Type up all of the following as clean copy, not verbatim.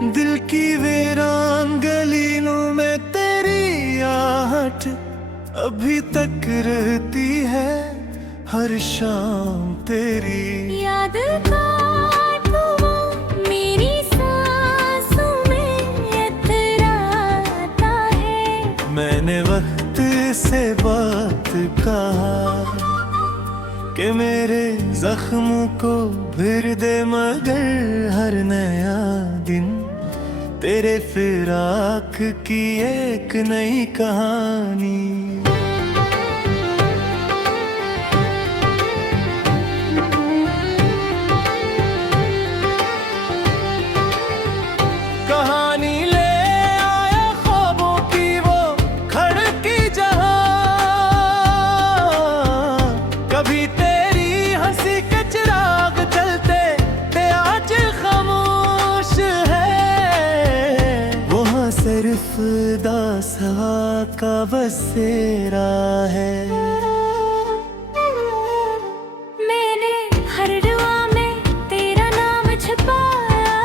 दिल की वीरान गलियों में तेरी आहट अभी तक रहती है, हर शाम तेरी याद का धुआं मेरी सांसों में इतराता है। मैंने वक्त से बात कहा कि मेरे जख्म को भर दे, मगर हर नया दिन तेरे फिराक की एक नई कहानी। कहानी ले आया ख्वाबों की वो खड़की जहां, कभी तेरी हंसी के चिराग जलते थे आज खामोश है। वहाँ सिर्फ दासा का बसेरा है। मैंने हर दुआ में तेरा नाम छुपाया,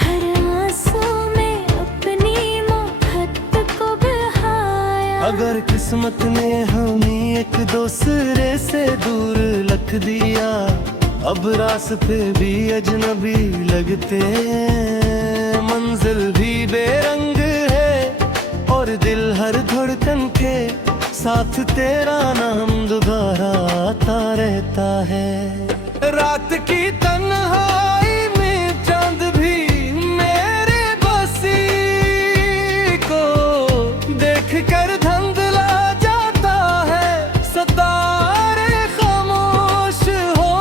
हर आंसू में अपनी मोहब्बत को बहाया। अगर किस्मत ने हमें एक दूसरे से दूर रख दिया, अब रास्ते भी अजनबी लगते हैं, मंजिल भी बेरंग है और दिल हर धड़कन के साथ तेरा नाम दोबारा आता रहता है। रात की तन्हाई में चांद भी मेरे बसी को देख कर धंधला जाता है, सितारे खामोश हो।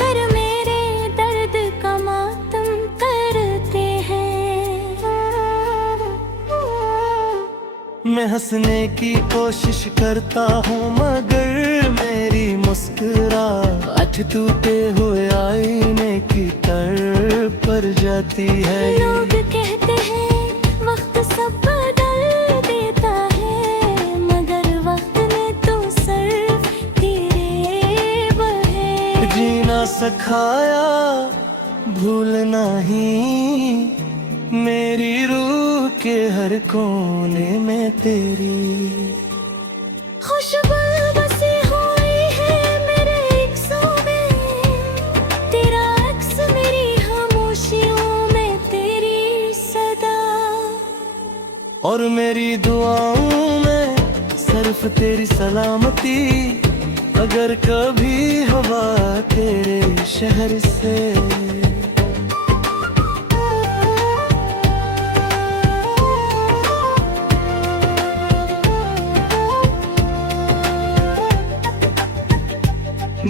पर मेरे दर्द का मातम करते हैं। मैं हंसने की कोशिश करता हूँ, मगर मेरी मुस्कुराहट टूटे हुए आईने की तरफ पर जाती है। लोग कहते हैं वक्त सब बदल देता है, मगर वक्त ने तो सिर्फ तेरे बहे। जीना सिखाया भूलना ही, मेरी रूह के हर कोने में तेरी खुशबू बसी हुई है मेरे अक्सों में, तेरा अक्स मेरी खामोशियों में तेरी सदा। और मेरी दुआओं में सिर्फ तेरी सलामती, अगर कभी हवा तेरे शहर से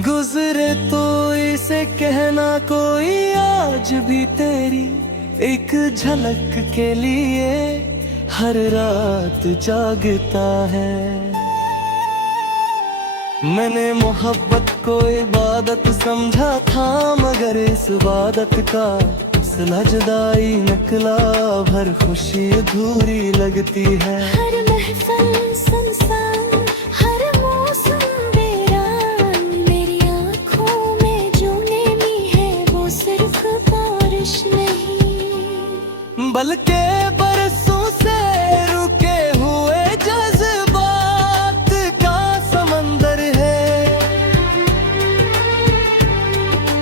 गुजरे तो इसे कहना कोई आज भी तेरी एक झलक के लिए हर रात जागता है। मैंने मोहब्बत को इबादत समझा था, मगर इस इबादत का सिला जुदाई निकला, भर खुशी अधूरी लगती है। हर महफिल सुनसान, हर मौसम वीरान, मेरी आँखों में जो नमी है वो सिर्फ बारिश नहीं, बल्कि बरसों से रुके हुए जज्बात का समंदर है।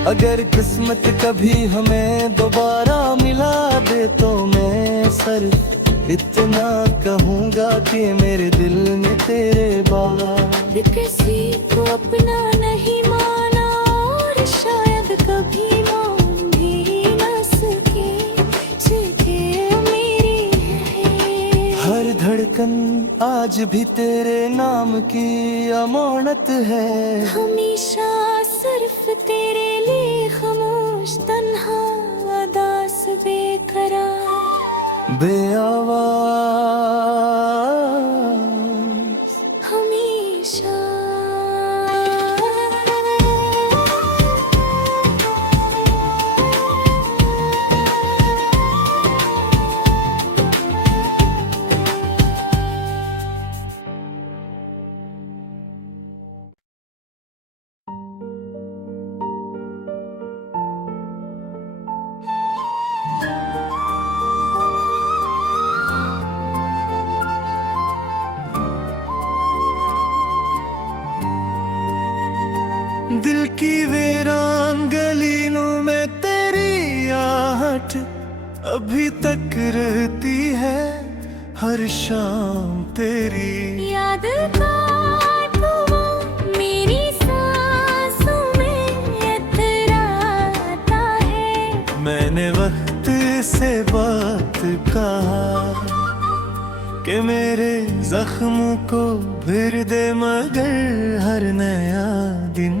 अगर किस्मत कभी हमें दोबारा मिला दे, तो मैं सिर्फ इतना कहूँगा कि मेरे दिल में तेरे बाद किसी को अपना नहीं माना, और शायद कभी मान भी न सके जिसके मेरी है। हर धड़कन आज भी तेरे नाम की अमानत है। हमेशा सिर्फ तेरे लिए खामोश, तन्हा, उदास, बेकरार, बेआवाज हमेशा। अभी तक रहती है हर शाम तेरी याद का धुआं मेरी सांसों में इतराता है। मैंने वक्त से बात कहा कि मेरे जख्म को भर दे, मगर हर नया दिन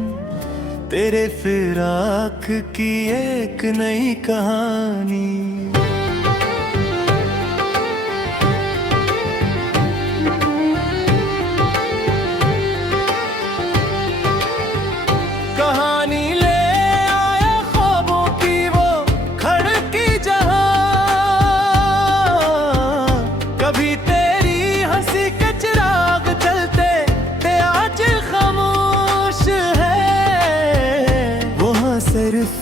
तेरे फिराक की एक नई कहानी। कहानी ले आया ख्वाबों की वो खड़की जहां, कभी तेरी हंसी के चिराग जलते थे आज खामोश है। वहाँ सिर्फ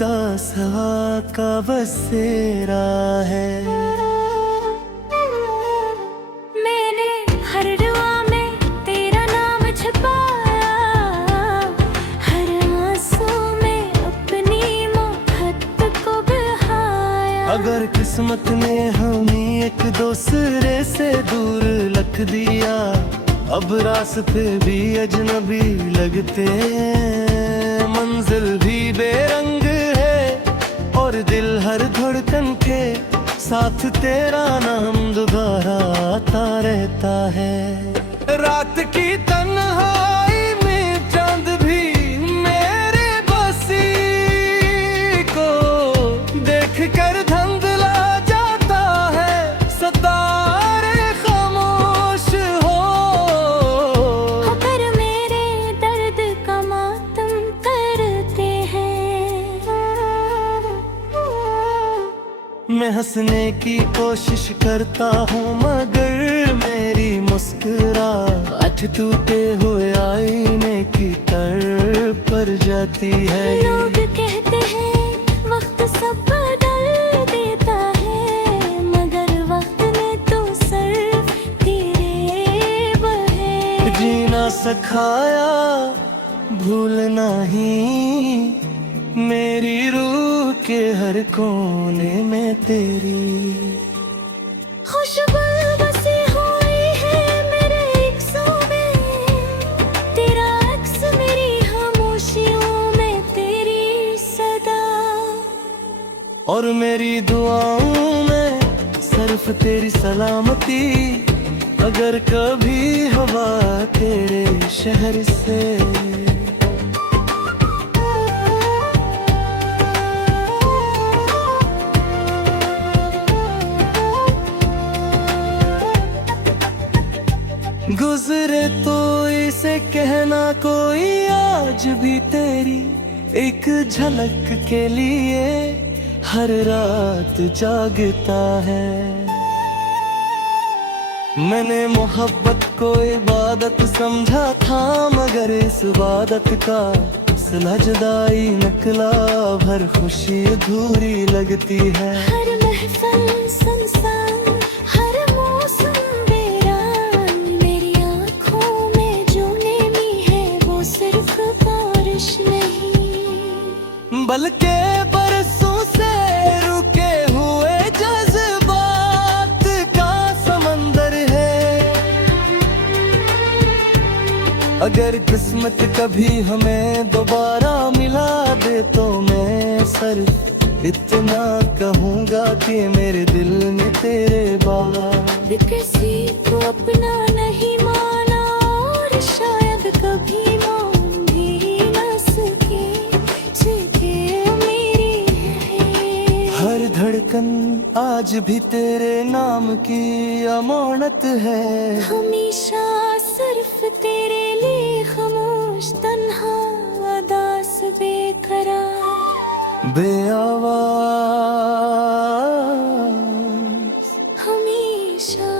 दास हवा का बसेरा है। मैंने हर दुआ में तेरा नाम छुपाया, हर आंसू में अपनी मोहब्बत को बहाया। अगर किस्मत ने हमें एक दूसरे से दूर रख दिया, अब रास्ते भी अजनबी लगते हैं। मंजिल भी बेरंग है और दिल हर धड़कन के साथ तेरा नाम दोबारा आता रहता है। रात की तन्हाई में चांद भी मेरे बसी को देख कर धंधला जाता है। सितारे खामोश हो पर मेरे दर्द का मातम करते हैं। मैं हंसने की कोशिश करता हूँ, मगर मेरी मुस्कुराहट टूटे हुए आईने की तरफ पर जाती है। लोग कहते हैं वक्त सब बदल देता है, मगर वक्त ने तो सिर्फ तेरे बहे। जीना सिखाया भूलना ही, मेरी रूह के हर कोने में तेरी खुशबू बसी हुई है मेरे अक्सों में, तेरा अक्स मेरी खामोशियों में तेरी सदा। और मेरी दुआओं में सिर्फ तेरी सलामती। अगर कभी हवा तेरे शहर से गुजरे तो इसे कहना कोई, आज भी तेरी एक झलक के लिए हर रात जागता है। मैंने मोहब्बत को इबादत समझा था, मगर इस इबादत का सिला जुदाई निकला। हर खुशी अधूरी लगती है। हर महफिल सुनसान, हर मौसम बेरान, मेरी आँखों में जो नेमी है वो सिर्फ बारिश नहीं, बल्कि बरसों से रुके हुए जज्बात का समंदर है। अगर किस्मत कभी हमें दोबारा मिला दे, तो मैं सिर्फ इतना कहूँगा कि मेरे दिल में तेरे बाद किसी को अपना नहीं माना, और शायद कभी मान भी न सके जिसके मेरी है। हर धड़कन आज भी तेरे नाम की अमानत है। हमेशा सिर्फ तेरे लिए खामोश, तन्हा, उदास, बेकरार, बेआवाज। हमेशा।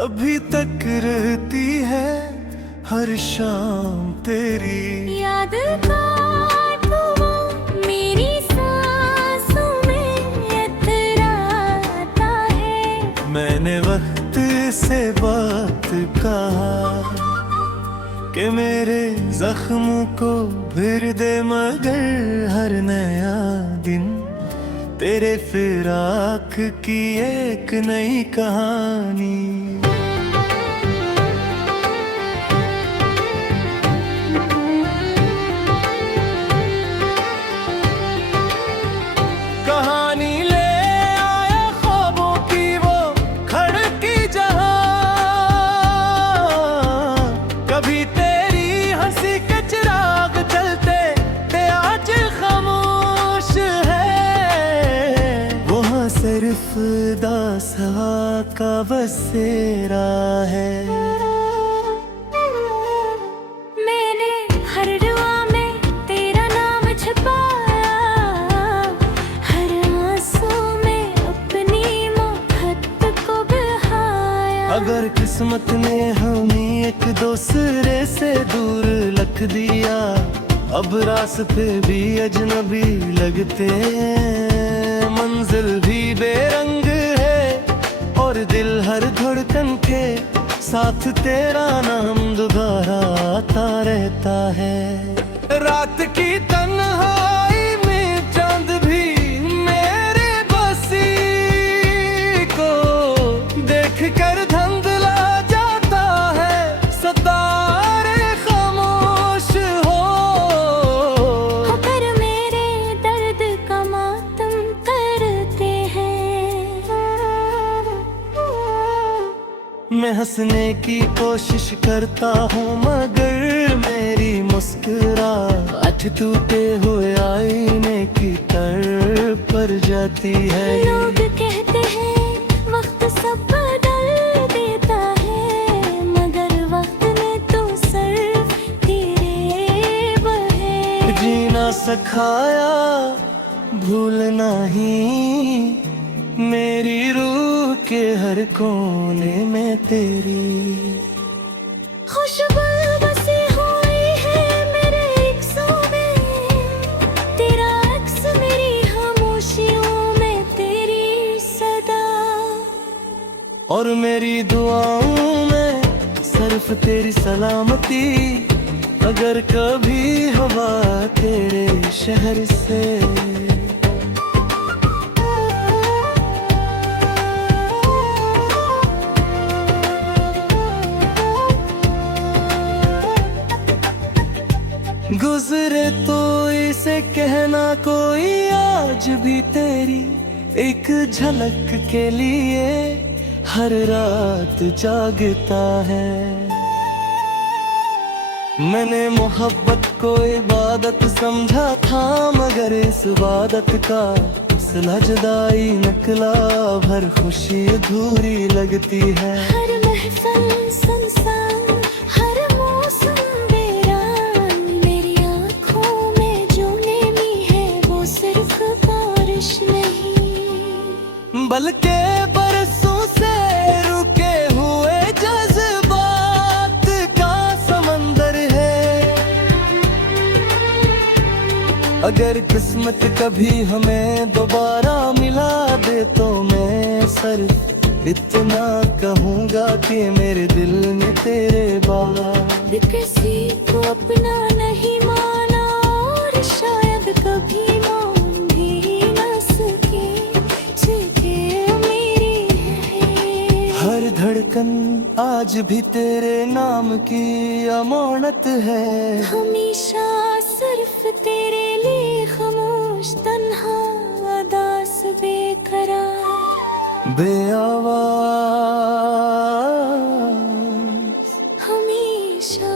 अभी तक रहती है हर शाम तेरी याद का धुआं मेरी सांसों में इतराता है। मैंने वक्त से बात कहा कि मेरे जख्म को भर दे, मगर हर नया दिन तेरे फिराक की एक नई कहानी। कहानी ले आया ख्वाबों की वो खड़की जहां, कभी तेरी हंसी के चिराग जलते थे आज खामोश है। वहाँ सिर्फ दास हवा का बसेरा है। मैंने हर दुआ में तेरा नाम छुपाया, हर आंसू में अपनी मोहब्बत को बहाया। अगर किस्मत ने हमें एक दूसरे से दूर रख दिया, अब रास्ते भी अजनबी लगते हैं, मंजिल भी बेरंग है और दिल हर धड़कन के साथ तेरा नाम दोबारा आता रहता है। रात की तन्हाई में चांद भी मेरे बसी को देख कर धंधला जाता है, सितारे खामोश हो। पर मेरे दर्द का मातम करते हैं। मैं हंसने की कोशिश करता हूँ, मगर मेरी मुस्कुराहट टूटे हुए आईने की तरह पर जाती है। लोग कहते हैं वक्त सब बदल देता है, मगर वक्त ने तो सिर्फ तेरे बहे। जीना सिखाया भूलना ही, मेरी रूह के हर कोने में तेरी खुशबू बसी हुई है मेरे रिक्शों में, तेरा अक्स मेरी खामोशियों में तेरी सदा। और मेरी दुआओं में सिर्फ तेरी सलामती, अगर कभी हवा तेरे शहर से गुजरे तो इसे कहना कोई, आज भी तेरी एक झलक के लिए हर रात जागता है। मैंने मोहब्बत को इबादत समझा था, मगर इस इबादत का सिला जुदाई निकला, भर खुशी अधूरी लगती है। हर महफिल सुनसान, हर मौसम वीरान, मेरी आँखों में जो नेमी है वो सिर्फ बारिश नहीं, बल्कि बरसों से रुके हुए जज्बात का समंदर है। अगर किस्मत कभी हमें दोबारा मिला दे, तो मैं सिर्फ इतना कहूँगा कि मेरे दिल में तेरे बाद किसी को अपना नहीं माना, और शायद कभी मान भी न सके जगह मेरी है। हर धड़कन आज भी तेरे नाम की अमानत है। हमेशा सिर्फ तेरे लिए खामोश, तन्हा, उदास, बेकरार, बेआवाज हमेशा।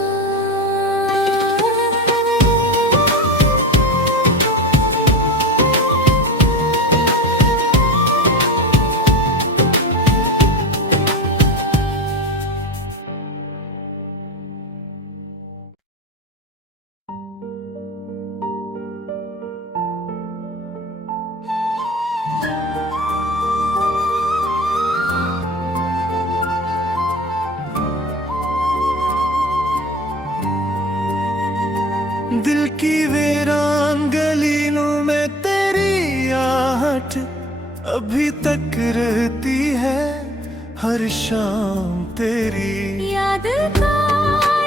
की वीरान गलियों में तेरी आहट अभी तक रहती है हर शाम तेरी याद का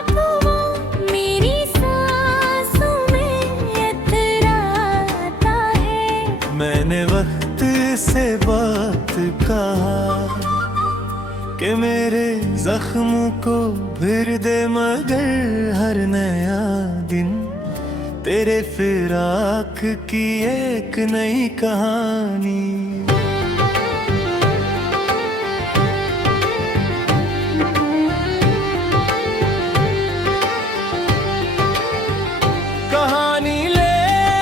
धुआं मेरी सांसों में इतराता है। मैंने वक्त से बात कहा कि मेरे जख्म को फिर दे, मगर हर नया दिन तेरे फिराक की एक नई कहानी। कहानी ले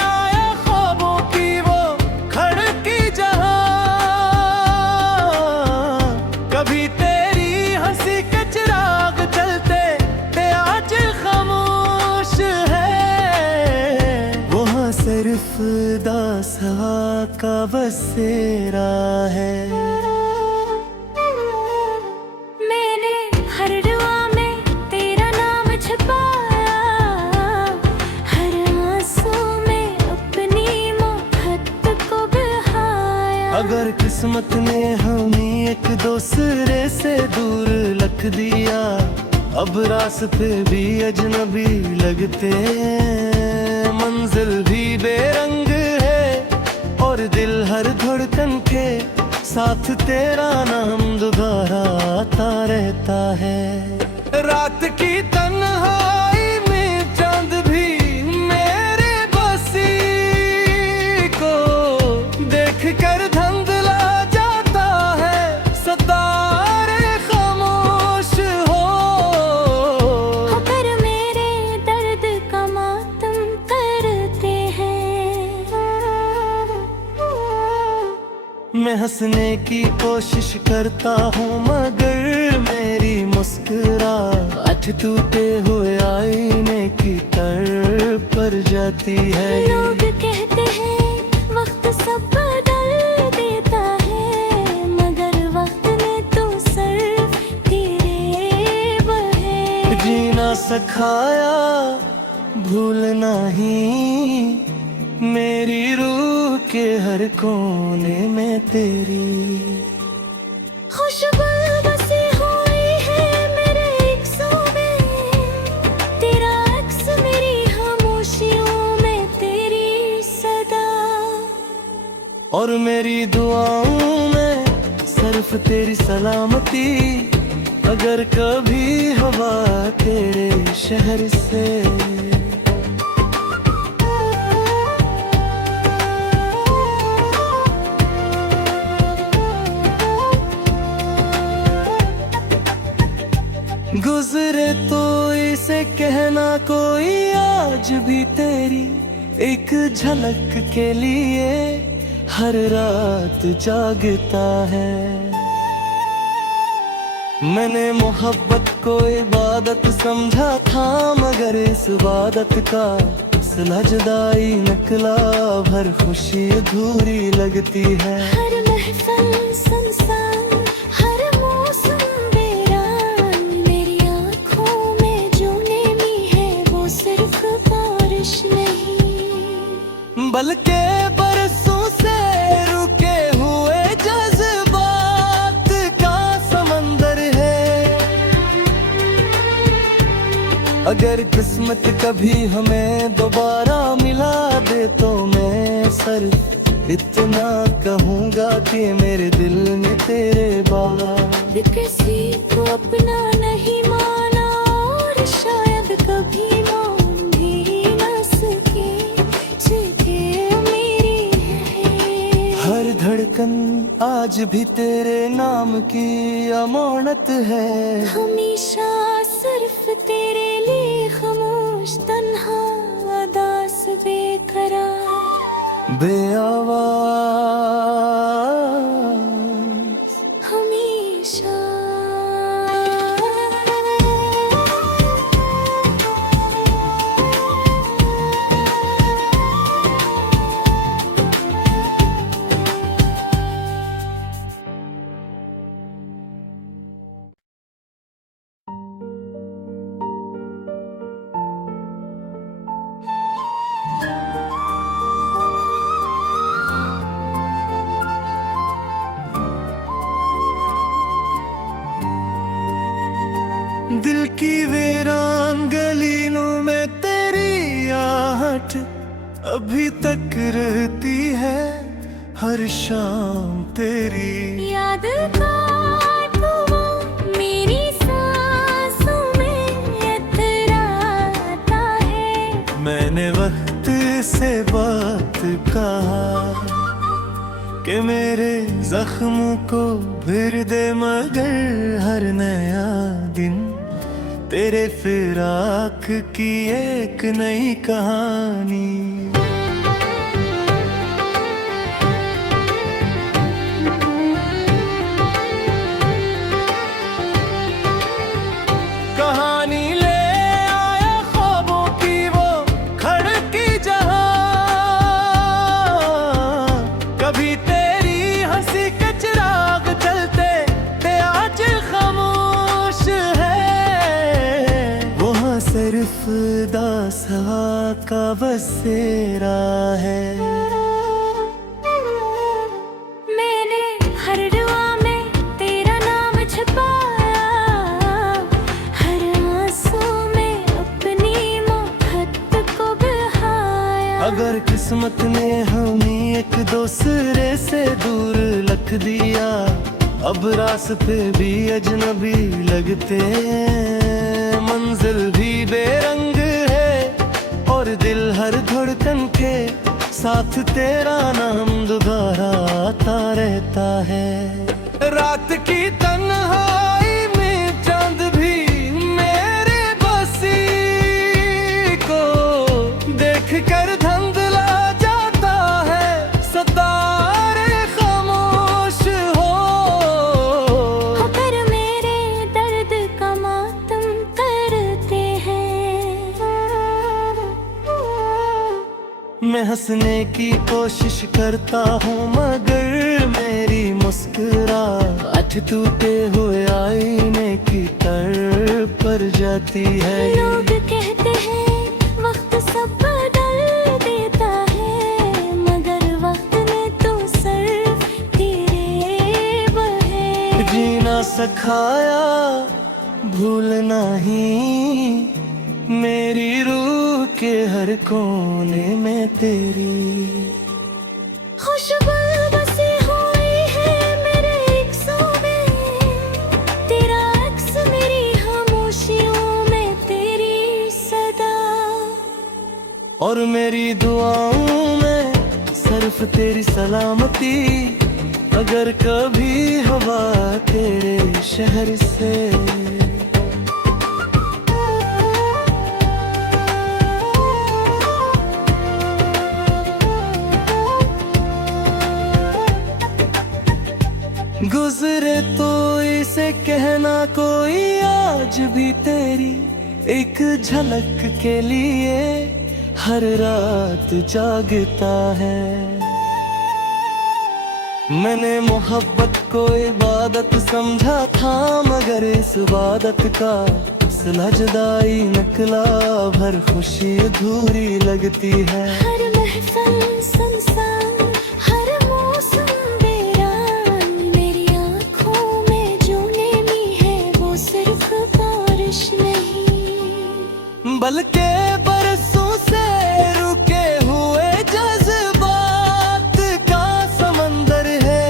आया ख्वाबों की वो खड़की जहां, कभी तेरी हंसी के चिराग जलते थे आज खामोश है। वहाँ सिर्फ दास हवा का बसेरा है। मैंने हर दुआ में तेरा नाम छुपाया, हर आंसू में अपनी मोहब्बत को बहाया। अगर किस्मत ने हमें एक दूसरे से दूर रख दिया, अब रास्ते भी अजनबी लगते हैं, मंजिल भी बेरंग है और दिल हर धड़कन के साथ तेरा नाम दोबारा आता रहता है। रात की तन्हाई में चांद भी मेरे बसी को देख कर धंधला जाता है, सितारे खामोश हो। पर मेरे दर्द का मातम करते हैं। मैं हंसने की कोशिश करता हूँ मगर मेरी मुस्कुराहट टूटे हुए आईने की तरह पर जाती है। लोग कहते हैं वक्त सब बदल देता है, मगर वक्त ने तो सिर्फ तेरे बहे। जीना सिखाया भूलना ही, मेरी रूह के हर कोने में तेरी खुशबू बसी हुई है मेरे अक्सों में, तेरा अक्स मेरी खामोशियों में तेरी सदा। और मेरी दुआओं में सिर्फ तेरी सलामती, अगर कभी हवा तेरे शहर से गुजरे तो इसे कहना कोई आज भी तेरी एक झलक के लिए हर रात जागता है। मैंने मोहब्बत को इबादत समझा था, मगर इस इबादत का सिला जुदाई निकला, भर खुशी अधूरी लगती है। हर महफिल सुनसान, हर मौसम बेरान, मेरी आँखों में जो नेमी है वो सिर्फ बारिश नहीं, बल्कि बरसों से रुके हुए जज्बात का समंदर है। अगर किस्मत कभी हमें दोबारा मिला दे तो मैं सिर्फ इतना कहूँगा कि मेरे दिल में तेरे बाद किसी को अपना नहीं माना और शायद कभी मान भी न सके, जगह मेरी है। हर धड़कन आज भी तेरे नाम की अमानत है। हमेशा सिर्फ तेरे लिए खामोश, तन्हा, उदास, बेकरार, बेआवाज। हमेशा। की वीरान गलियों में तेरी आहट अभी तक रहती है, हर शाम तेरी याद का धुआं मेरी सांसों में इतराता है। मैंने वक्त से बात कहा कि मेरे जख्म को भर दे, मगर हर नया दिन तेरे फिराक की एक नई कहानी। कहानी ले आया ख्वाबों की वो खड़की जहां, कभी तेरी हंसी के चिराग जलते थे आज खामोश है। वहाँ सिर्फ दास हवा का बसेरा है। मैंने हर दुआ में तेरा नाम छुपाया, हर आंसू में अपनी मोहब्बत को बहाया। अगर किस्मत ने हमें एक दूसरे से दूर रख दिया, अब रास्ते भी अजनबी लगते हैं, मंजिल भी बेरंग है और दिल हर धड़कन के साथ तेरा नाम दोबारा आता रहता है। रात की तन्हाई में चांद भी मेरे बसी को देख कर धंधला जाता है, सितारे खामोश हो। पर मेरे दर्द का मातम करते हैं। मैं हंसने की कोशिश करता हूँ, मगर मेरी मुस्कुराहट टूटे हुए आईने की तरह पर जाती है। लोग कहते हैं वक्त सब बदल देता है, मगर वक्त ने तो सिर्फ तेरे बहे। जीना सिखाया भूलना ही, मेरी रूह के हर कोने में तेरी खुशबू बसी हुई है मेरे अक्सों में, तेरा अक्स मेरी खामोशियों में तेरी सदा। और मेरी दुआओं में सिर्फ तेरी सलामती, अगर कभी हवा तेरे शहर से गुजरे तो इसे कहना कोई आज भी तेरी एक झलक के लिए हर रात जागता है। मैंने मोहब्बत को इबादत समझा था, मगर इस इबादत का सिला जुदाई निकला, भर खुशी अधूरी लगती है। हर महफिल सुनसान, हर मौसम वीरान, मेरी आँखों में जो नमी है वो सिर्फ बारिश नहीं, बल्कि बरसों से रुके हुए जज्बात का समंदर है।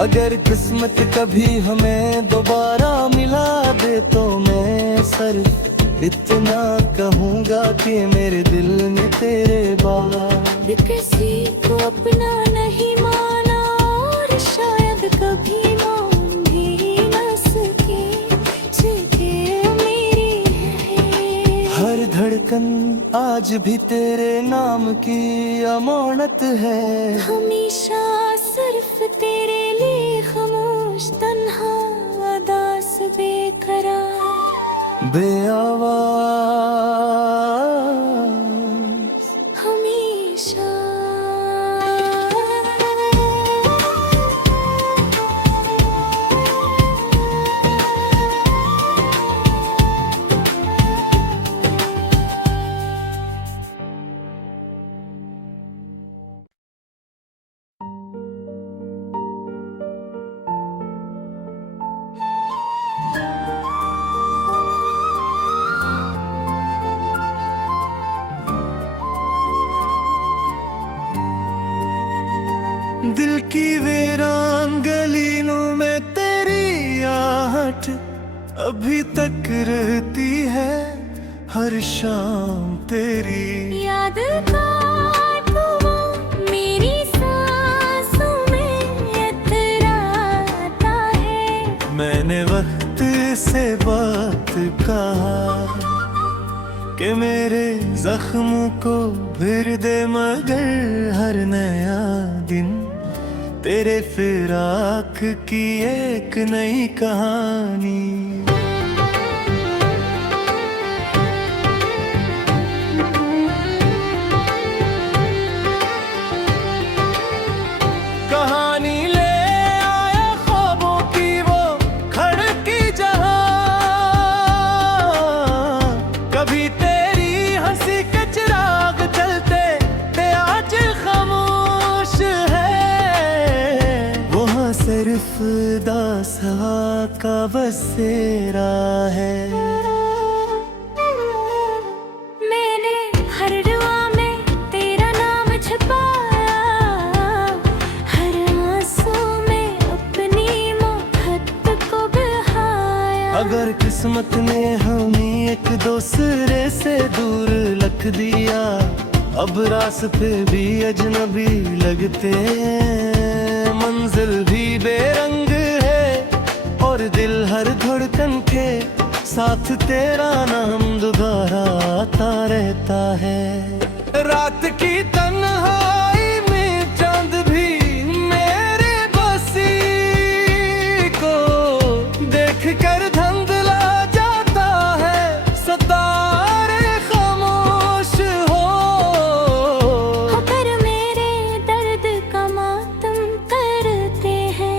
अगर किस्मत कभी हमें दोबारा मिला दे, तो मैं सिर्फ इतना कहूँगा कि मेरे दिल में तेरे बाद किसी को अपना नहीं माना, और शायद कभी मान भी न सके जगह मेरी है। हर धड़कन आज भी तेरे नाम की अमानत है। हमेशा सिर्फ तेरे लिए खामोश, तन्हा, उदास, बेकरार, बेआवाज। हमेशा। याद अभी तक रहती है हर शाम तेरी। याद का धुआं मेरी सांसों में इतराता है। मैंने वक्त से बात कहा कि मेरे जख्म को भर दे, मगर हर नया दिन तेरे फिराक की एक नई कहानी। कहानी ले आया ख्वाबों की वो खड़की जहां, कभी तेरी हंसी के चिराग जलते थे आज खामोश है। वहाँ सिर्फ दासा का बसेरा है। मैंने हर दुआ में तेरा नाम छुपाया, हर आंसू में अपनी मोहब्बत को बहाया। अगर किस्मत ने हमें एक दूसरे से दूर रख दिया, अब रास्ते भी अजनबी लगते हैं। मंजिल भी बेरंग है और दिल हर धड़कन के साथ तेरा नाम दोबारा आता रहता है। रात की तन्हाई में चांद भी मेरे बसी को देख कर धंधला जाता है। सितारे खामोश हो पर मेरे दर्द का मातम करते हैं।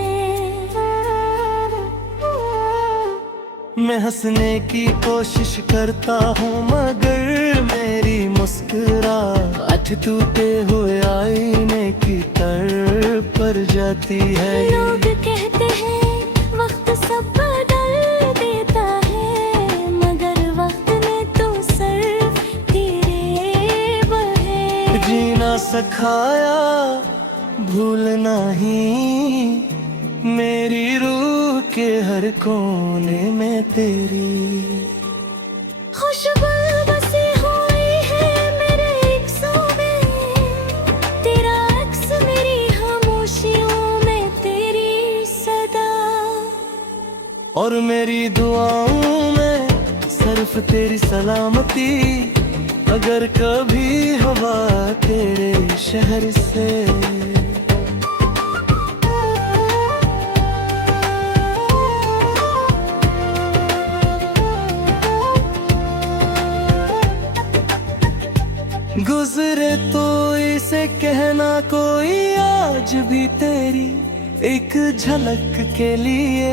मैं हंसने की कोशिश करता हूँ, मगर मेरी मुस्कुराहट टूटे हुए आईने की तरफ पर जाती है। लोग कहते हैं वक्त सब बदल देता है, मगर वक्त ने तो सिर्फ तेरे बहे। जीना सिखाया भूलना ही, मेरी रूह के हर कोने में तेरी खुशबू बसी हुई है मेरे अक्सों में, तेरा अक्स मेरी खामोशियों में तेरी सदा। और मेरी दुआओं में सिर्फ तेरी सलामती। अगर कभी हवा तेरे शहर से गुजरे तो इसे कहना कोई आज भी तेरी एक झलक के लिए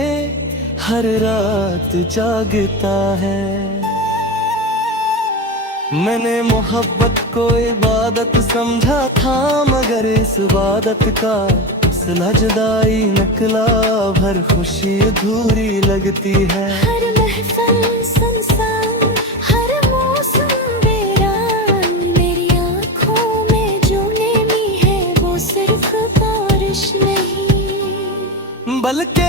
हर रात जागता है। मैंने मोहब्बत को इबादत समझा था, मगर इस इबादत का सिला जुदाई निकला। हर खुशी अधूरी लगती है। हर महफिल सुनसान, हर मौसम वीरान, मेरी आँखों में जो नमी है वो सिर्फ बारिश नहीं, बल्कि